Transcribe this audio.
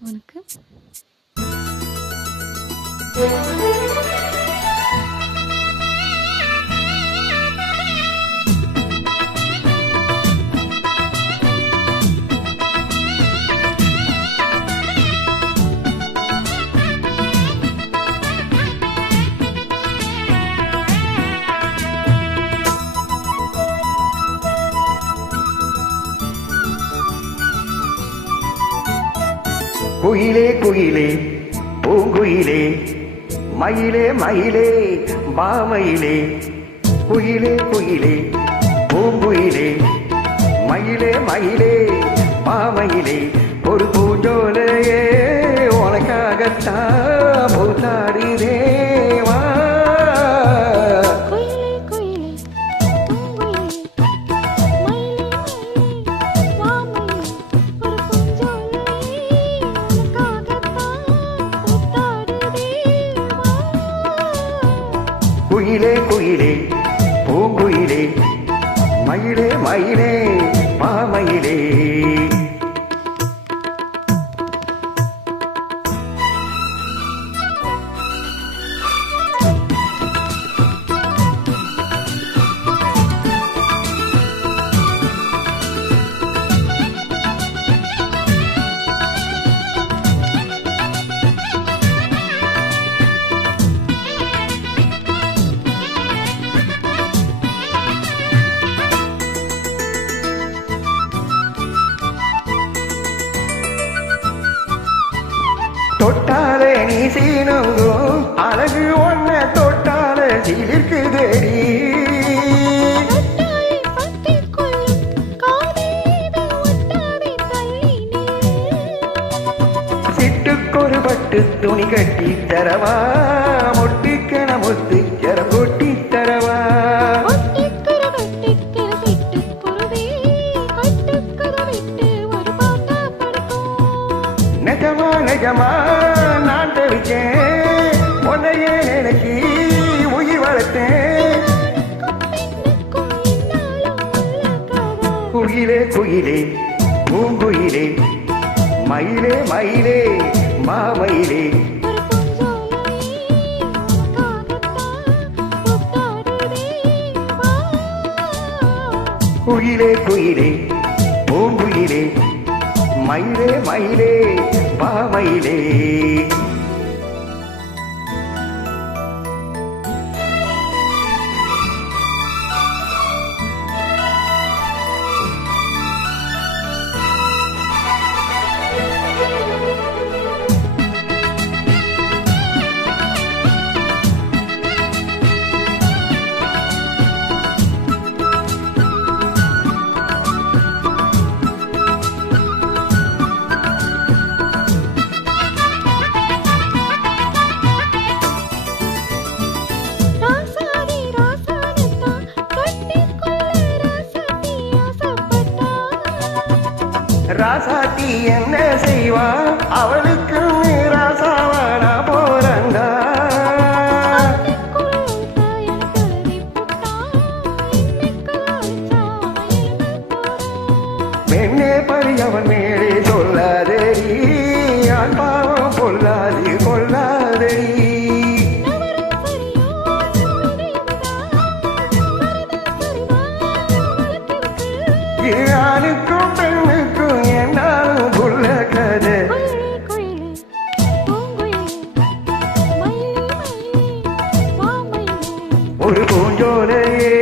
உனக்கு குயிலே குயிலே பூங்குயிலே மயிலே மயிலே பாமயிலே குயிலே குயிலே பூங்குயிலே மயிலே மயிலே பாமயிலே ஒரு பூஞ்சோலையே உனக்காகத்தான் பூத்தாடிதே வா. குயிலே குயிலே பூங்குயிலே மயிலே மயிலே மாமயிலே தொட்டாலே நீ சீனங்கும் அழகு ஒன்ன தொட்டாலே சீலிருக்குதேடி சிட்டுக்கொரு பட்டு துணி கட்டி தரவா மொட்டுக்கண முத்து ஜரம் கொட்டி தரவா நெஜமா நெஜமா நான் தெரிச்சேன் உன்னையே நினைச்சி உயிர் வளர்த்தேன். குயிலே குயிலே பூங்குயிலே மயிலே மயிலே மாமயிலே குயிலே குயிலே பூங்குயிலே மயிலே மயிலே பாமயிலே ராசாத்தி என்ன செய்வா அவளுக்கு ராசாவானா போறண்டா பெண்ணே பறி அவன் மேலே சொல்லாதேடி ஆண் பாவம் பொல்லாது கொள்ளாதேடி ஆணுக்கும் பெண்ணுக்கும் என்னாலும் புள்ள கதை ஒரு பூஞ்சோலையே